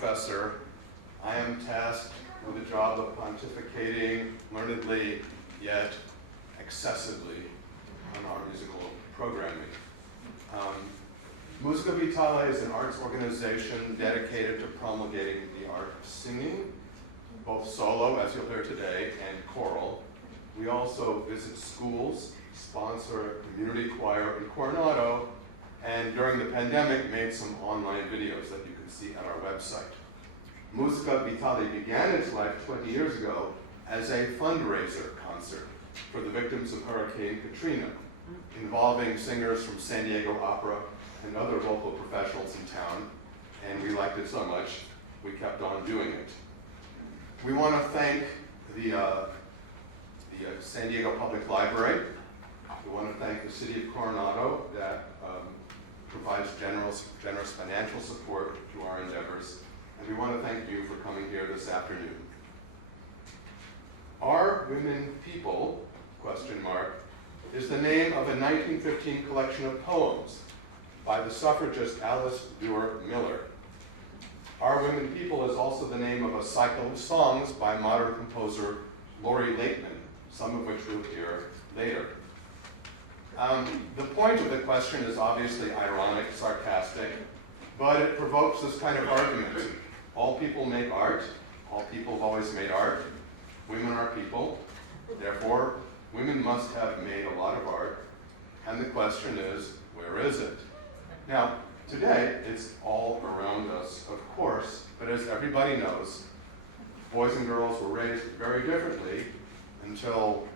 professor, I am tasked with the job of pontificating learnedly, yet excessively, on our musical programming. Musica Vitale is an arts organization dedicated to promulgating the art of singing, both solo, as you'll hear today, and choral. We also visit schools, sponsor a community choir in Coronado, and during the pandemic made some online videos that you can see at our website. Musica Vitale began its life 20 years ago as a fundraiser concert for the victims of Hurricane Katrina, involving singers from San Diego Opera and other vocal professionals in town, and we liked it so much, we kept on doing it. We want to thank the San Diego Public Library. We want to thank the City of Coronado that provides generous financial support to our endeavors, and we want to thank you for coming here this afternoon. Are Women People, ? Is the name of a 1915 collection of poems by the suffragist Alice Duer Miller. Are Women People is also the name of a cycle of songs by modern composer Laurie Laitman, some of which we'll hear later. The point of the question is obviously ironic, sarcastic, but it provokes this kind of argument. All people make art. All people have always made art. Women are people. Therefore, women must have made a lot of art. And the question is, where is it? Now, today, it's all around us, of course, but as everybody knows, boys and girls were raised very differently until,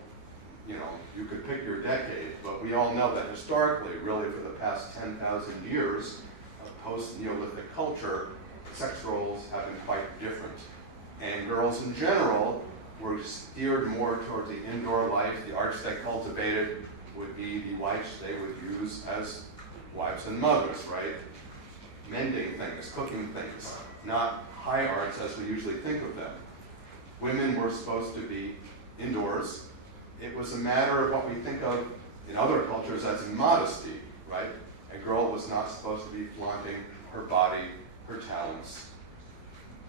you could pick your decade, but we all know that historically, really for the past 10,000 years of post-Neolithic culture, sex roles have been quite different. And girls in general were steered more towards the indoor life. The arts they cultivated would be the wives they would use as wives and mothers, right? Mending things, cooking things, not high arts as we usually think of them. Women were supposed to be indoors. It was a matter of what we think of in other cultures as immodesty, right? A girl was not supposed to be flaunting her body, her talents.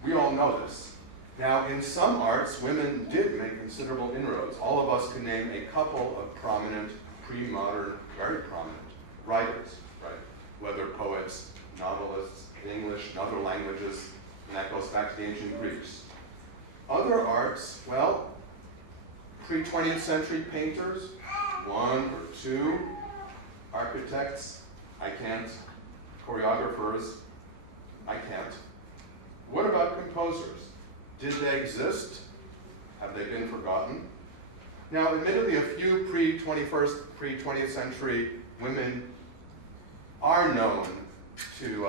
We all know this. Now, in some arts, women did make considerable inroads. All of us can name a couple of prominent, pre-modern, very prominent writers, right? Whether poets, novelists, in English, in other languages, and that goes back to the ancient Greeks. Other arts, well, pre-20th century painters, one or two. Architects, I can't. Choreographers, I can't. What about composers? Did they exist? Have they been forgotten? Now, admittedly, a few pre-20th century women are known to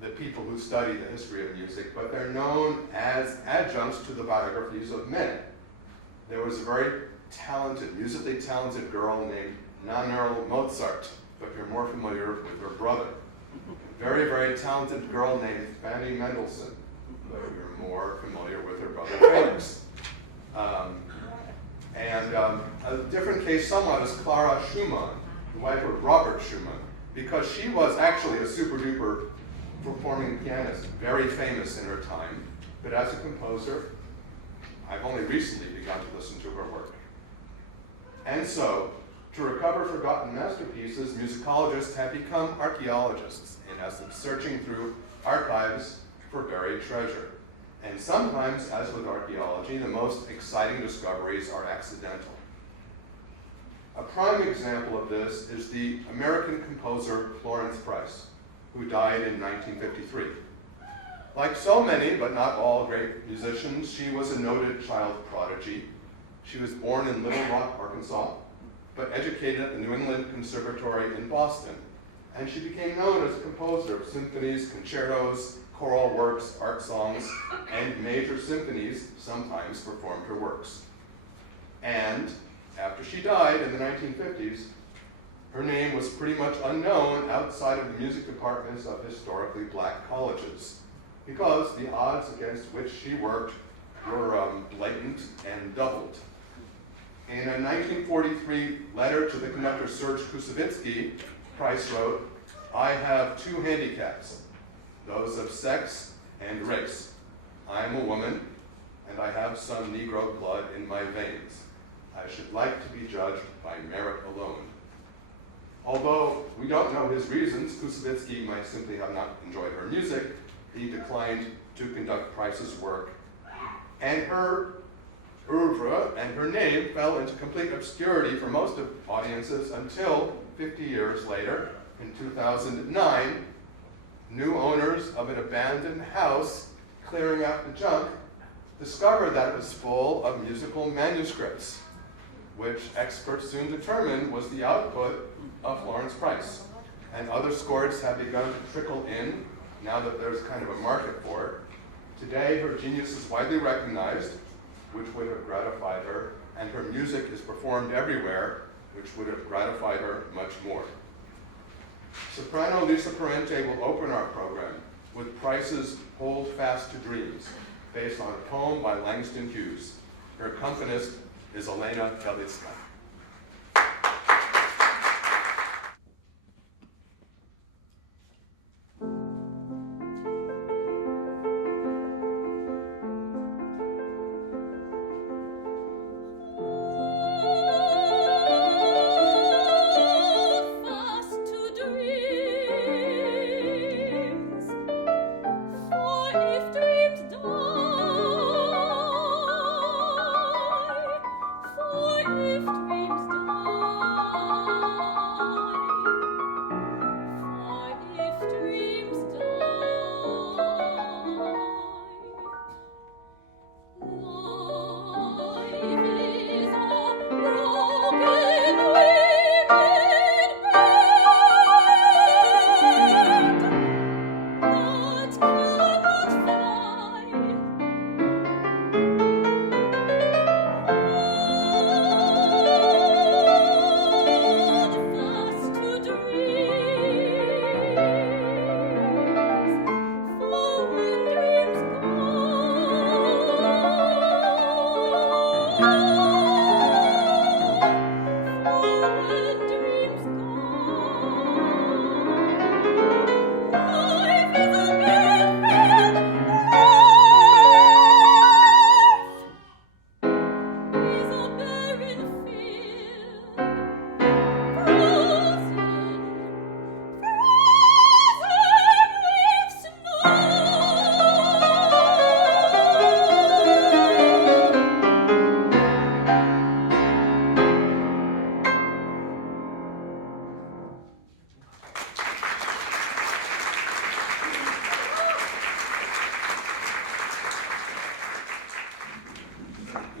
the people who study the history of music, but they're known as adjuncts to the biographies of men. There was a very talented, musically talented girl named Nonna Mozart, but you're more familiar with her brother. A very, very talented girl named Fanny Mendelssohn, but you're more familiar with her brother Felix. A different case somewhat is Clara Schumann, the wife of Robert Schumann, because she was actually a super-duper performing pianist, very famous in her time, but as a composer, I've only recently begun to listen to her work. And so, to recover forgotten masterpieces, musicologists have become archaeologists, in essence, searching through archives for buried treasure. And sometimes, as with archaeology, the most exciting discoveries are accidental. A prime example of this is the American composer Florence Price, who died in 1953. Like so many, but not all great musicians, she was a noted child prodigy. She was born in Little Rock, Arkansas, but educated at the New England Conservatory in Boston. And she became known as a composer of symphonies, concertos, choral works, art songs, and major symphonies sometimes performed her works. And after she died in the 1950s, her name was pretty much unknown outside of the music departments of historically black colleges, because the odds against which she worked were blatant and doubled. In a 1943 letter to the conductor Serge Koussevitzky, Price wrote, "I have two handicaps, those of sex and race. I am a woman, and I have some Negro blood in my veins. I should like to be judged by merit alone. Although we don't know his reasons, Kusevitsky might simply have not enjoyed her music, he declined to conduct Price's work. And her oeuvre and her name fell into complete obscurity for most of audiences until 50 years later, in 2009, new owners of an abandoned house clearing out the junk discovered that it was full of musical manuscripts, which experts soon determined was the output of Florence Price. And other scores have begun to trickle in now that there's kind of a market for it. Today, her genius is widely recognized, which would have gratified her, and her music is performed everywhere, which would have gratified her much more. Soprano Lisa Parente will open our program with Price's Hold Fast to Dreams, based on a poem by Langston Hughes. Her accompanist is Olena Galytska.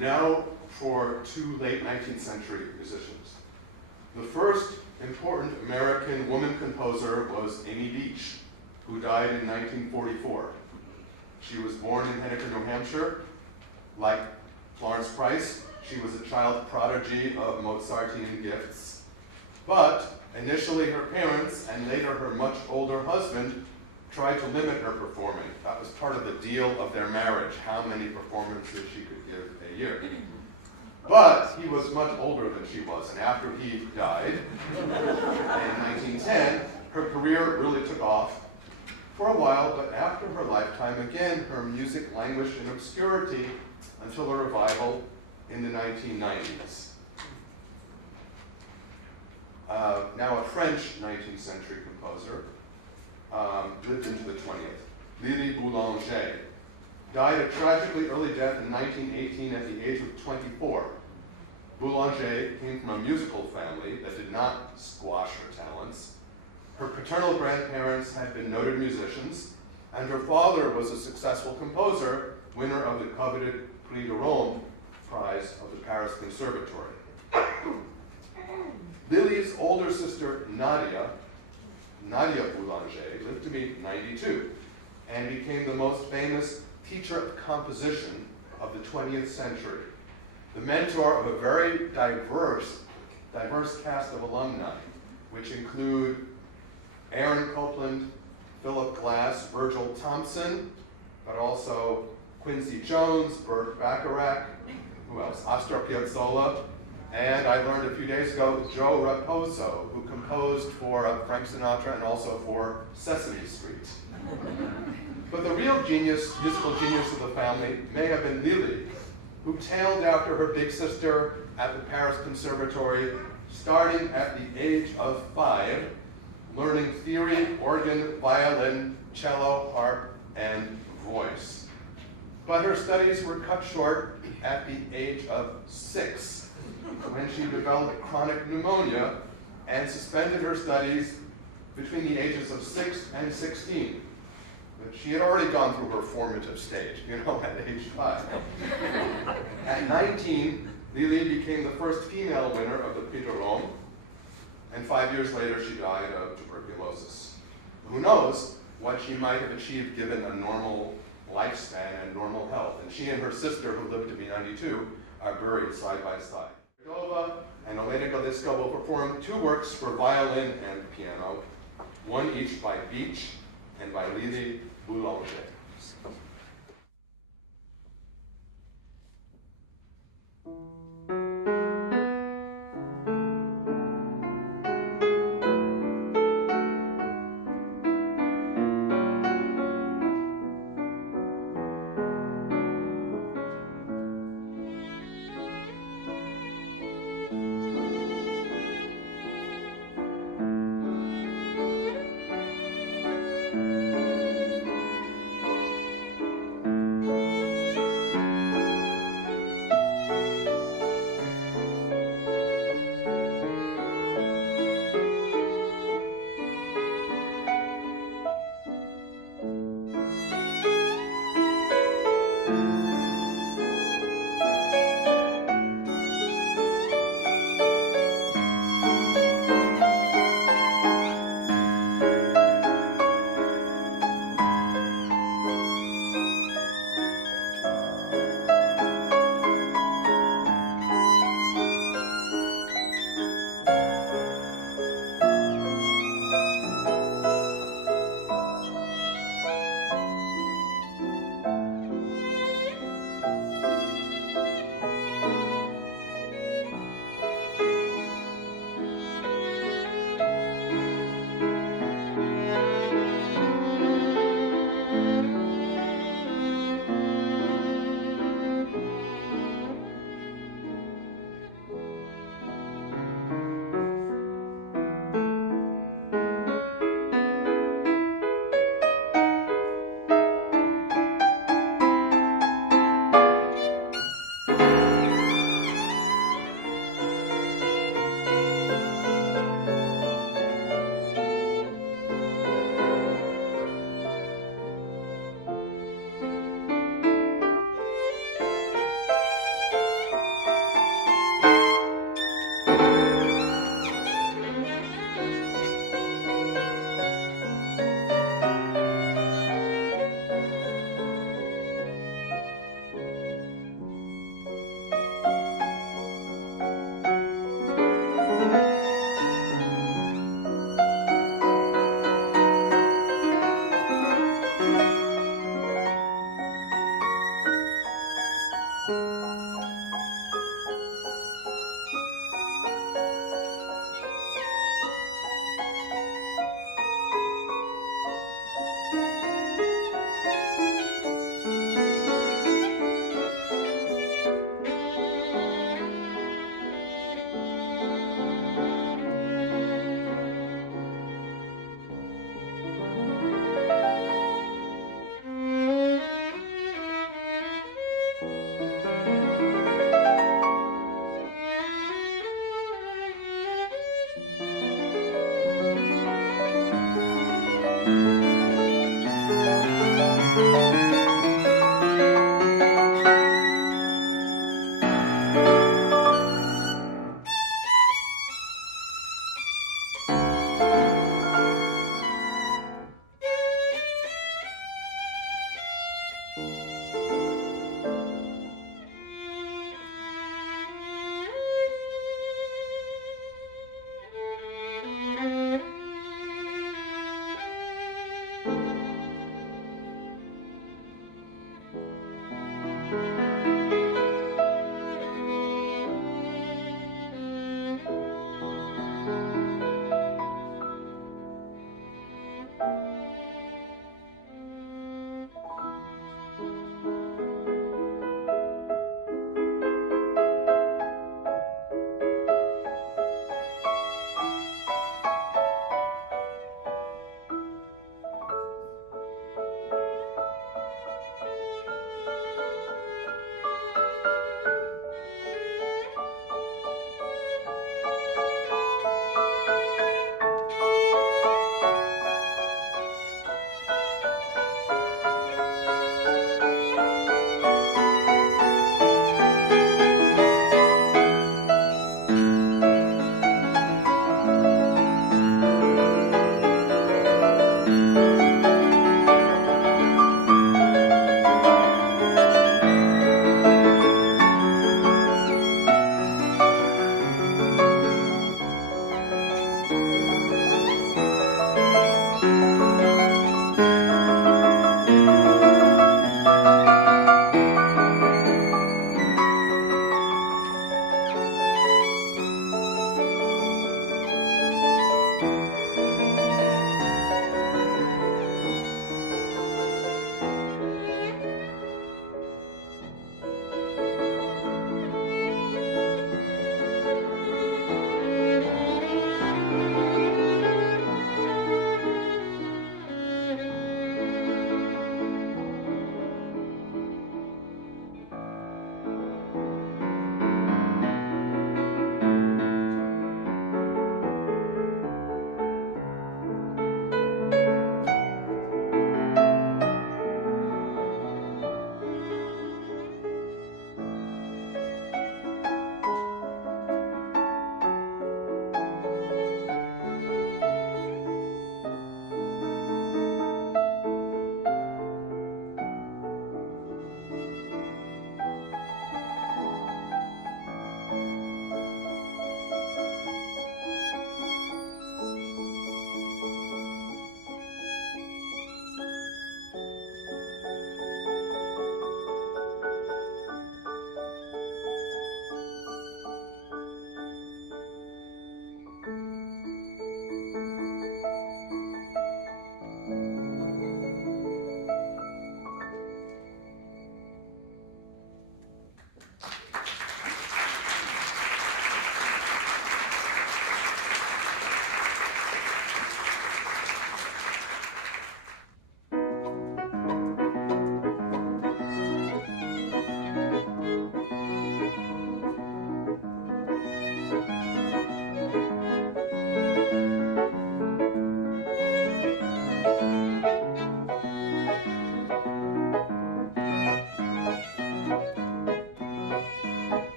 Now for two late 19th century musicians. The first important American woman composer was Amy Beach, who died in 1944. She was born in Henniker, New Hampshire. Like Florence Price, she was a child prodigy of Mozartian gifts. But initially her parents, and later her much older husband, tried to limit her performing. That was part of the deal of their marriage, how many performances she could give a year. But he was much older than she was, and after he died in 1910, her career really took off for a while, but after her lifetime, again, her music languished in obscurity until a revival in the 1990s. Now a French 19th century composer lived into the 20th. Lili Boulanger died a tragically early death in 1918 at the age of 24. Boulanger came from a musical family that did not squash her talents. Her paternal grandparents had been noted musicians, and her father was a successful composer, winner of the coveted Prix de Rome prize of the Paris Conservatory. Lili's older sister, Nadia Boulanger, lived to be 92 and became the most famous teacher of composition of the 20th century, the mentor of a very diverse cast of alumni, which include Aaron Copland, Philip Glass, Virgil Thompson, but also Quincy Jones, Burt Bacharach, who else? Astor Piazzolla, and I learned a few days ago, Joe Raposo, who composed for Frank Sinatra and also for Sesame Street. But the real genius, musical genius of the family may have been Lili, who tailed after her big sister at the Paris Conservatory, starting at the age of 5, learning theory, organ, violin, cello, harp, and voice. But her studies were cut short at the age of 6, when she developed chronic pneumonia and suspended her studies between the ages of 6 and 16. But she had already gone through her formative stage, at age 5. At 19, Lili became the first female winner of the Prix de Rome, and 5 years later she died of tuberculosis. Who knows what she might have achieved given a normal lifespan and normal health. And she and her sister, who lived to be 92, are buried side by side. Alkhverdova and Olena Galytska will perform 2 works for violin and piano, one each by Beach and by Lili Boulanger.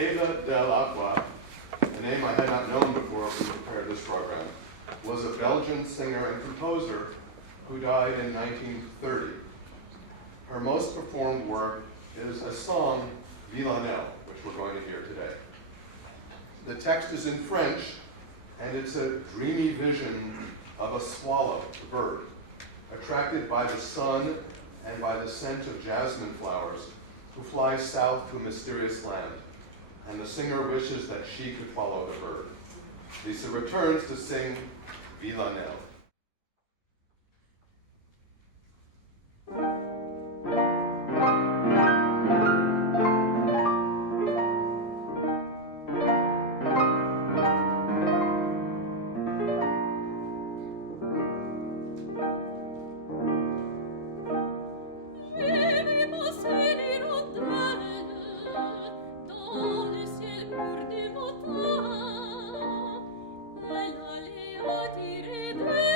Eva Dell'Acqua, a name I had not known before we prepared this program, was a Belgian singer and composer who died in 1930. Her most performed work is a song, Villanelle, which we're going to hear today. The text is in French, and it's a dreamy vision of a swallow, a bird, attracted by the sun and by the scent of jasmine flowers, who flies south to a mysterious land. And the singer wishes that she could follow the bird. Lisa returns to sing Villanelle. Dire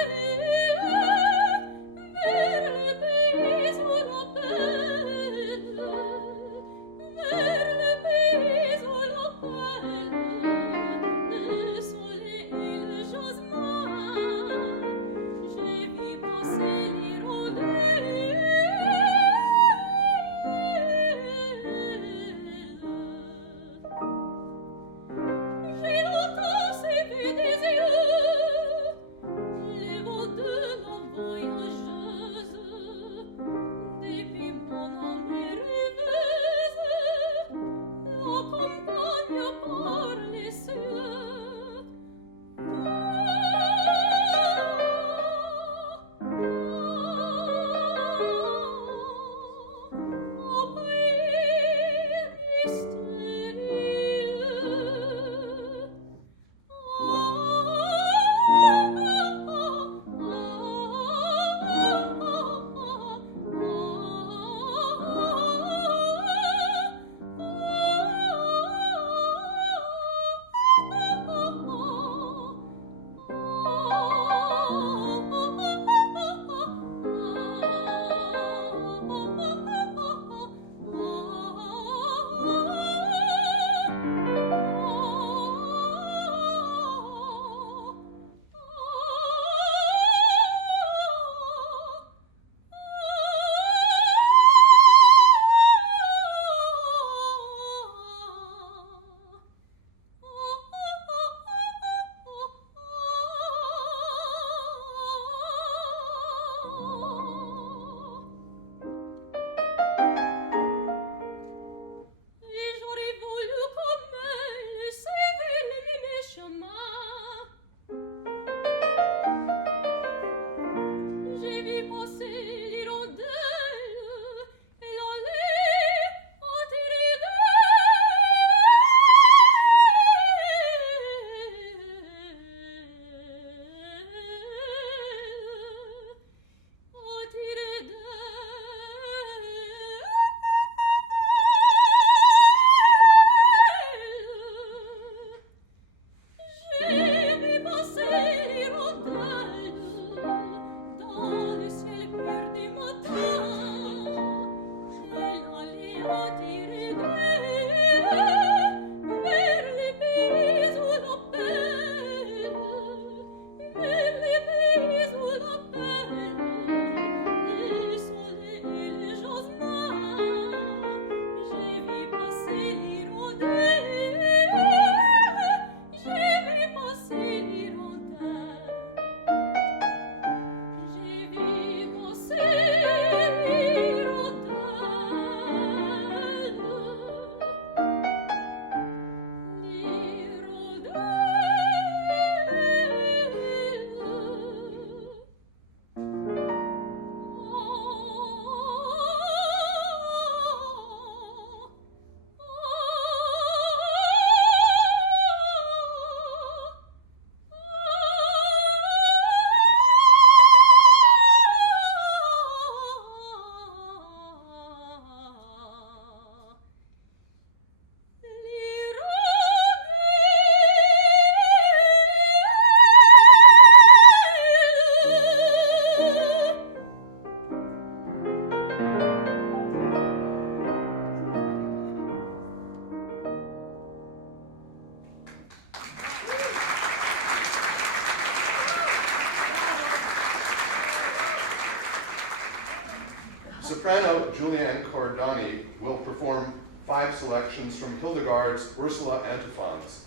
soprano Anne Cordani will perform 5 selections from Hildegard's Ursula Antiphones,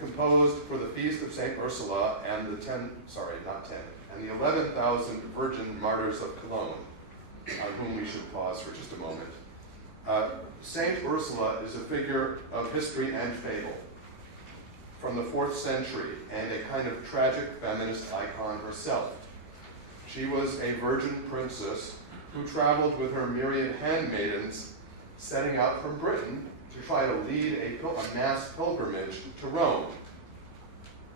composed for the feast of St. Ursula and the 11,000 virgin martyrs of Cologne, on whom we should pause for just a moment. Saint Ursula is a figure of history and fable from the 4th century and a kind of tragic feminist icon herself. She was a virgin princess who traveled with her myriad handmaidens, setting out from Britain to try to lead a mass pilgrimage to Rome.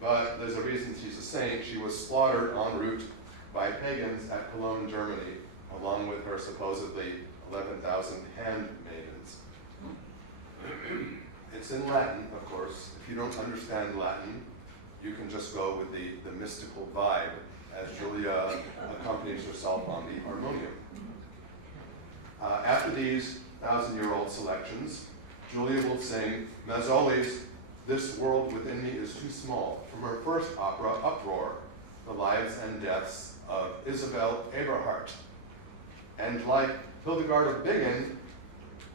But there's a reason she's a saint. She was slaughtered en route by pagans at Cologne, Germany, along with her supposedly 11,000 handmaidens. It's in Latin, of course. If you don't understand Latin, you can just go with the mystical vibe as Julia accompanies herself on the harmonium. After these 1,000-year-old selections, Julia will sing Mazzoli's "This World Within Me Is Too Small" from her first opera, Uproar, the lives and deaths of Isabel Eberhardt. And like Hildegard of Bingen,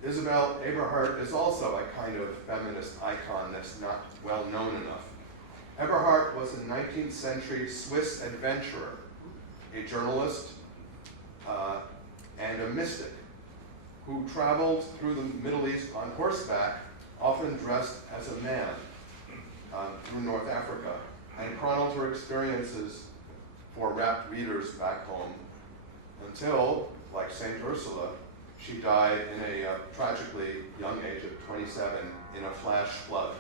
Isabel Eberhardt is also a kind of feminist icon that's not well known enough. Eberhardt was a 19th century Swiss adventurer, a journalist, and a mystic who traveled through the Middle East on horseback, often dressed as a man, through North Africa, and chronicled her experiences for rapt readers back home until, like St. Ursula, she died in a tragically young age of 27 in a flash flood.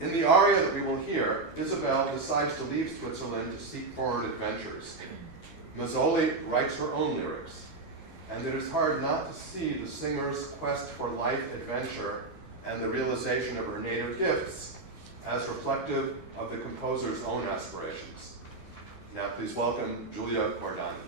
In the aria that we will hear, Isabel decides to leave Switzerland to seek foreign adventures. Mazzoli writes her own lyrics, and it is hard not to see the singer's quest for life adventure and the realization of her native gifts as reflective of the composer's own aspirations. Now please welcome Julia Cordani.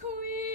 Queen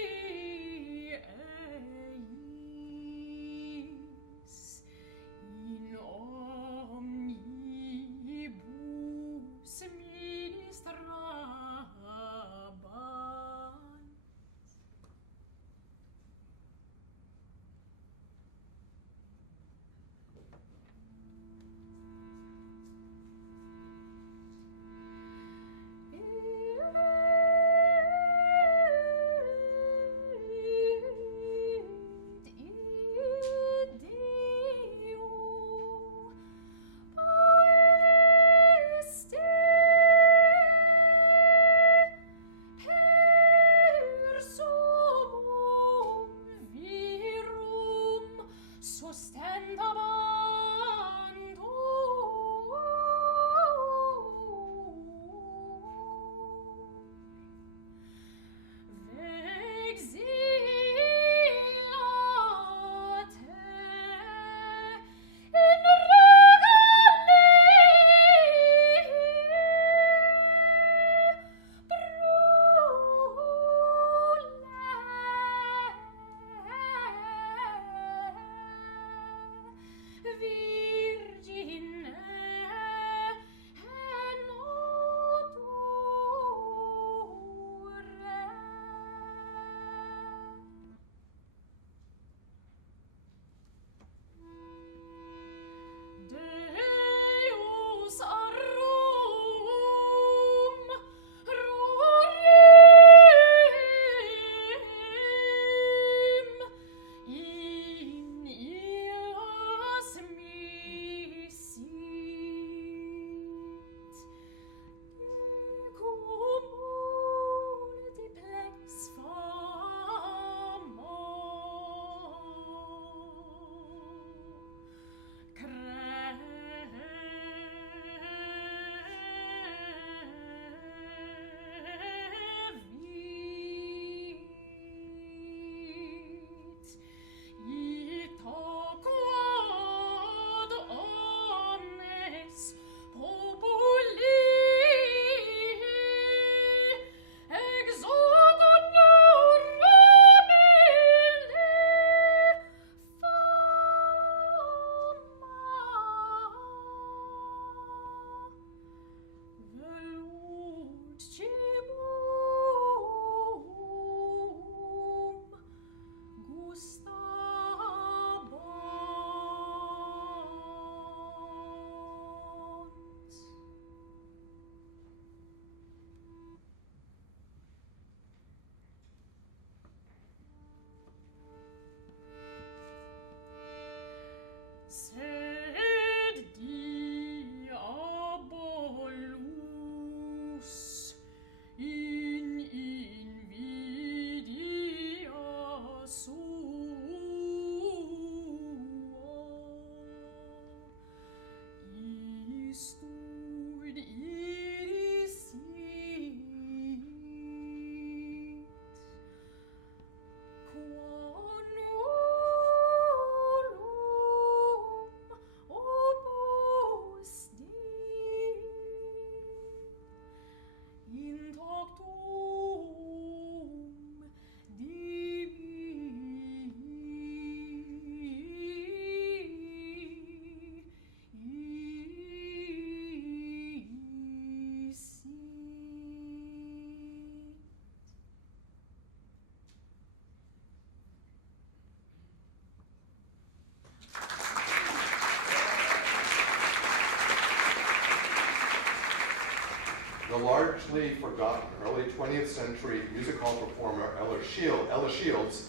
the largely forgotten early 20th century music hall performer Ella Shields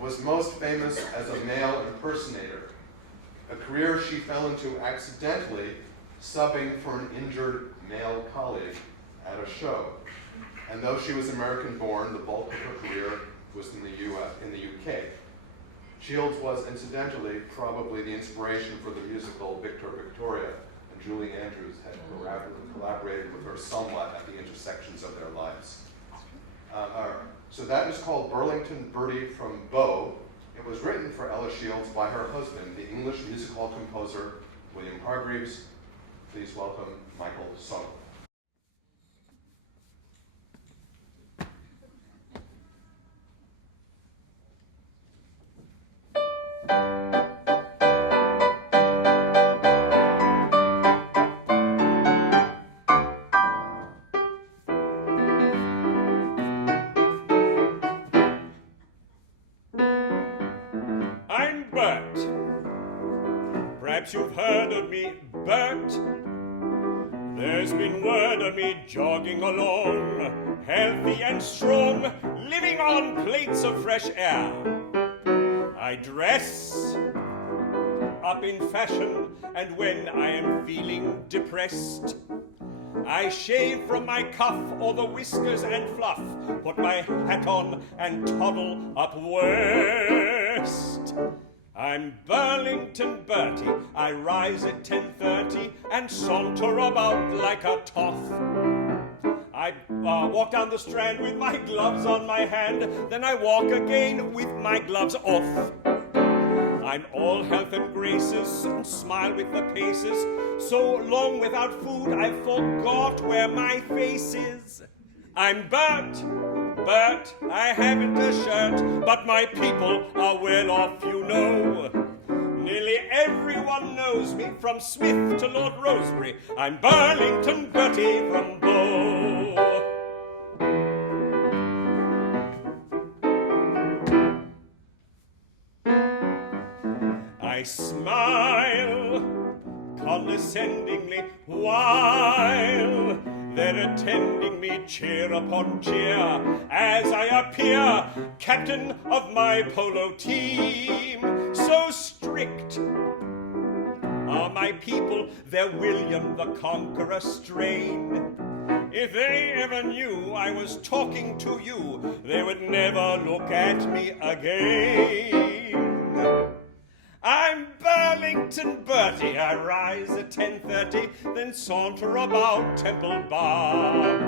was most famous as a male impersonator, a career she fell into accidentally subbing for an injured male colleague at a show. And though she was American-born, the bulk of her career was in the UK. Shields was, incidentally, probably the inspiration for the musical Victor Victoria, and Julie Andrews had collaborated with her somewhat at the intersections of their lives. So that is called Burlington Bertie from Bow. It was written for Ella Shields by her husband, the English music hall composer William Hargreaves. Please welcome Michael Sokol. You've heard of me, Bert. There's been word of me jogging along, healthy and strong, living on plates of fresh air. I dress up in fashion, and when I am feeling depressed, I shave from my cuff all the whiskers and fluff, put my hat on and toddle up west. I'm Burlington Bertie. I rise at 10:30 and saunter about like a toff. I walk down the Strand with my gloves on my hand, then I walk again with my gloves off. I'm all health and graces and smile with the paces. So long without food I forgot where my face is. I'm Bert, I haven't a shirt, but my people are well off, you know. Nearly everyone knows me, from Smith to Lord Rosebery. I'm Burlington Bertie from Bow. I smile condescendingly while they're attending me cheer upon cheer as I appear captain of my polo team. So strict are my people, their William the Conqueror strain. If they ever knew I was talking to you, they would never look at me again. I'm Burlington Bertie. I rise at 10:30, then saunter about Temple Bar.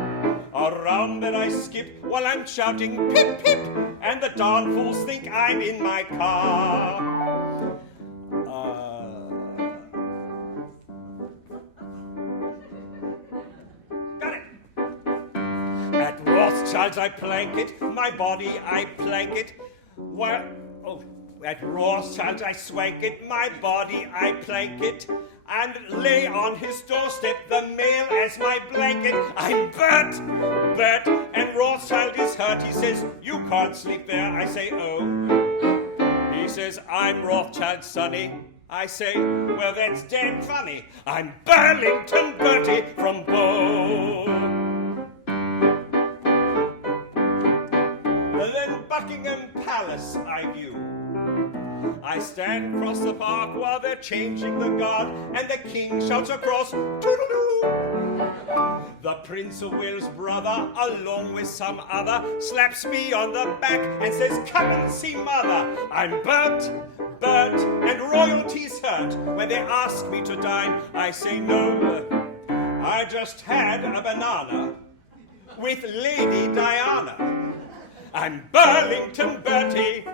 Around that I skip while I'm shouting pip pip, and the darn fools think I'm in my car. Got it. At Rothschild's I plank it, my body I plank it. At Rothschild's I swank it, my body I plank it, and lay on his doorstep the mail as my blanket. I'm Bert, and Rothschild is hurt. He says, you can't sleep there. I say, oh. He says, I'm Rothschild's sonny. I say, well, that's damn funny. I'm Burlington Bertie from Bow. Then Buckingham Palace I view. I stand across the park while they're changing the guard, and the king shouts across, toodaloo. The Prince of Wales' brother, along with some other, slaps me on the back and says, come and see mother. I'm Bert, and royalty's hurt. When they ask me to dine, I say no. I just had a banana with Lady Diana. I'm Burlington Bertie.